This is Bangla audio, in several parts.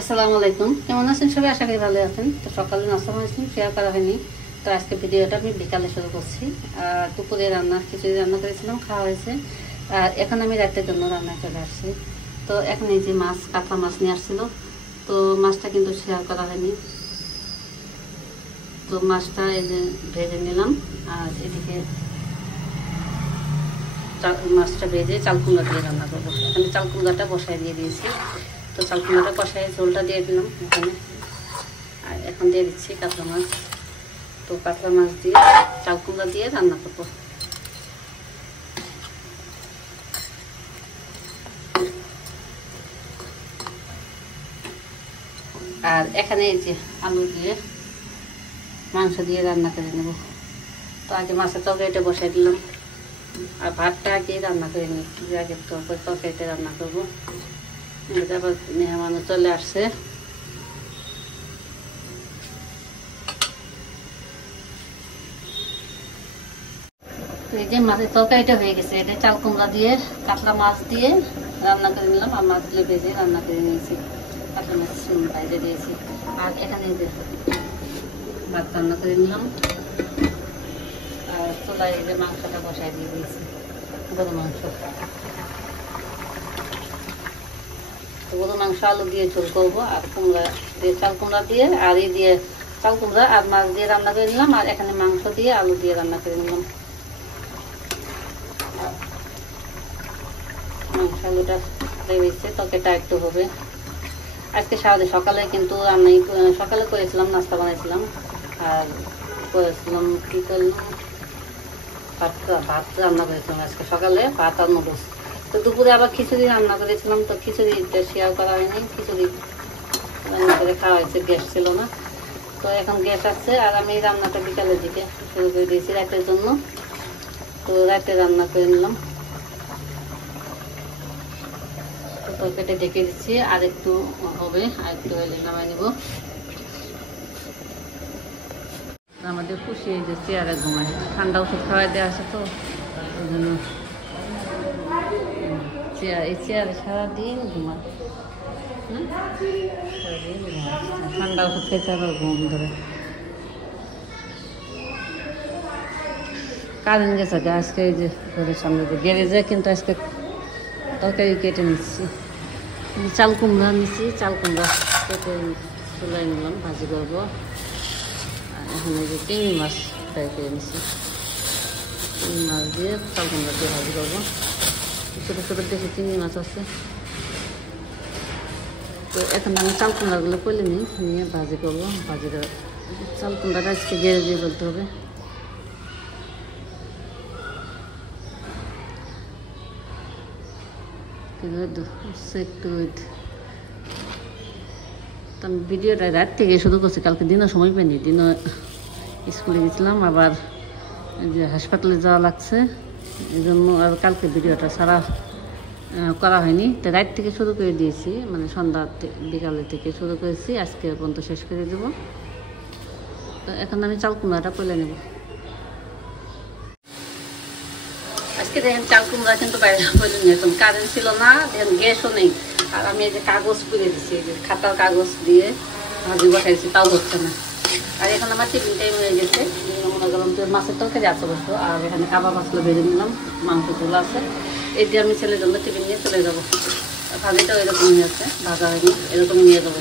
আসসালামু আলাইকুম, কেমন আছেন সবাই? আশা করি ভালো আছেন। তো সকালে নাস্তা বানিয়েছিলাম, শেয়ার করা হয়নি। তো আজকে ভিডিওটা আমি বিকালে শুরু করছি। দুপুরে খিচুড়ি রান্না করেছিলাম, খাওয়া হয়েছে। আর এখন আমি রাতের জন্য রান্না চলে আসছি। তো এখন এই যে কাতলা মাছ নিয়ে আসছিল, তো মাছটা কিন্তু শেয়ার করা হয়নি। তো মাছটা এই যে ভেজে নিলাম। আর এদিকে মাছটা ভেজে চাল কুমড়া দিয়ে রান্না করবো। এখানে চাল কুমড়াটা বসায় দিয়ে দিয়েছি। তো চাল কুমড়াটা কষায় ঝোলটা দিয়ে দিলাম এখানে। আর এখন দিয়ে দিচ্ছি কাতলা মাছ। তো কাতলা মাছ দিয়ে চাল কুমড়া দিয়ে রান্না করবো। আর এখানে এই যে আলু দিয়ে মাংস দিয়ে রান্না করে নেব। তো আগে মাছের তরকারিটা বসাই দিলাম, আর ভাতটা আগে রান্না করে নিচ্ছি। আগে তরকারিটা রান্না করবো। আবার মেহমানও চলে আসছে। তো এই যে মাছের তরকারিটা হয়ে গেছে। এটা চাল কুমড়া দিয়ে কাতলা মাছ দিয়ে রান্না করে নিলাম, আর মাছগুলো ভেজে রান্না করে নিয়েছি। কাতলা মাছ বাইরে দিয়েছি। আর এখানে যে ভাত রান্না করে নিলাম, আর চুলায় যে মাংসটা বসাই দিয়ে দিয়েছি, গরু মাংস। গরু মাংস আলু দিয়ে ঝোল করবো, আর কুমড়া দিয়ে চাল কুমড়া দিয়ে আর এই দিয়ে চাল কুমড়া আর মাছ দিয়ে রান্না করে নিলাম। আর এখানে মাংস দিয়ে আলু দিয়ে রান্না করে নিলাম। মাংস আলুটা ভেবেছে তরকারিটা একটু হবে। আজকে সকালে কিন্তু রান্নাই সকালে করেছিলাম, নাস্তা বানাইছিলাম। আর করেছিলাম কি করলাম, ভাত রান্না করেছিলাম আজকে সকালে, ভাত আর নুডলস। তো দুপুরে আবার খিচুড়ি রান্না করেছিলাম। তো খিচুড়িটা শেয়ার করা হয়নি। খিচুড়ি রান্না করে খাওয়া হয়েছে, গ্যাস ছিল না। তো এখন গ্যাস আছে। আর আমি রান্নাটা বিকালের দিকে শুরু করে দিয়েছি রাতের জন্য। তো রাতে রান্না করে নিলাম। তো তরকারিটা ঢেকে দিচ্ছি, আর একটু হবে, আর একটু হলে নামাই নিব। আমাদের খুশি এই যে চেয়ারে ঘুমায়, ঠান্ডা ওষুধ খাওয়াই দেওয়া আছে। তো ওই জন্য এই চেয়ারে সারাদিন ঘুমায়, ঠান্ডা ওষুধ খেয়েছে, আবার ঘুম ধরে। কারেন্ট গেছে আজকে। এই যে ঘরের সামনে যে গ্যারেজে, কিন্তু আজকে তরকারি কেটে নিচ্ছি। চাল কুমড়া নিচ্ছি, চাল কুমড়া কেটে চুলাই নিলাম, ভাজি করবো। আর এখন এই যে চিংড়ি মাছ ফ্রাই করে নিচ্ছি। চিংড়ি মাছ দিয়ে চাল কুমড়া দিয়ে ভাজি করবো। ছোটো ছোটো দেখে চিংড়ি মাছ আছে। তো এখন আমি চাল কুমড়াগুলো করলে নিয়ে ভাজি করবো। ভাজি চাল কুমড়াটা আজকে গেড়ে দিয়ে বলতে হবে। তো আমি ভিডিওটা রাত থেকে শুরু করছি, কালকে দিনও সময় পাইনি। দিনও স্কুলে গেছিলাম, আবার যে হাসপাতালে যাওয়া লাগছে, এই জন্য আর কালকে ভিডিওটা সারা করা হয়নি। তো রাত থেকে শুরু করে দিয়েছি, মানে সন্ধ্যা বিকালে থেকে শুরু করেছি, আজকে পর্যন্ত শেষ করে দেব। তো এখন আমি চাল কুমড়াটা পেলে নেব। আজকে দেখেন চাল কুমড়া কিন্তু বাইরে বলে নিয়েছিলাম, কারেন্ট ছিল না, দেখেন গ্যাসও নেই। আর আমি এই যে কাগজ পুড়ে দিচ্ছি, এই যে খাতার কাগজ দিয়ে ভাজি বসাইছি, তাও হচ্ছে না। আর এখন আমার টিফিন টাইম হয়ে গেছে। মনে করলাম তো মাছের তরকারি আছে বসবো। আর এখানে কাবাব মাছগুলো ভেজে নিলাম, মাংস ঝোল আছে। এই দিয়ে আমি ছেলের জন্য টিফিন নিয়ে চলে যাবো। ভাজিটাও এরকমই আছে, ভাজা হয়নি, এরকম নিয়ে যাবো।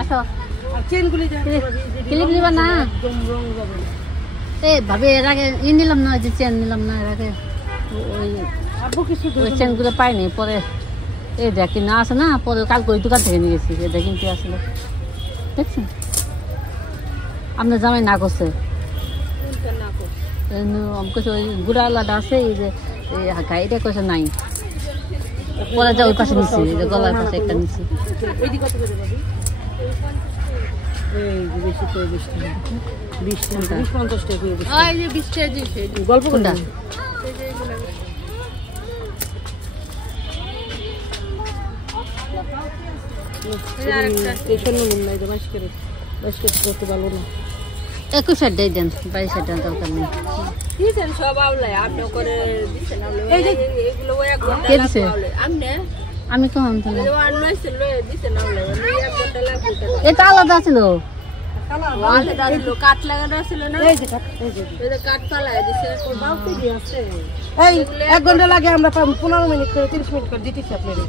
আসো ক্লিপ নিবা না? ভাবে এর আগে নিলাম না, যে চেন নিলাম না এর আগে, ওই চেনগুলো পাইনি। পরে এই দেখি না আছে না, পরে কালকে ওই দোকান থেকে নিয়ে গেছি। দেখেন কি আসলে, দেখছেন আপনার জামাই না করছে। ওই গুড়া আলাদা আছে, এই যে গাড়িটা কইছে নাই। পরে যা ওই পাশে নিচ্ছি, গলার পাশে একটা নিচ্ছি। গল্প কোনটা? একুশ দিয়ে দেন, 22 দরকার নেই। আমি কখন তাহলে এটা আলাদা ছিল কাঠ লাগানো ছিল না কাঠ ফালায় দিছে এই 1 ঘন্টা লাগে আমরা 15 মিনিট করে 30 মিনিট করে দিতেছি আপনাদের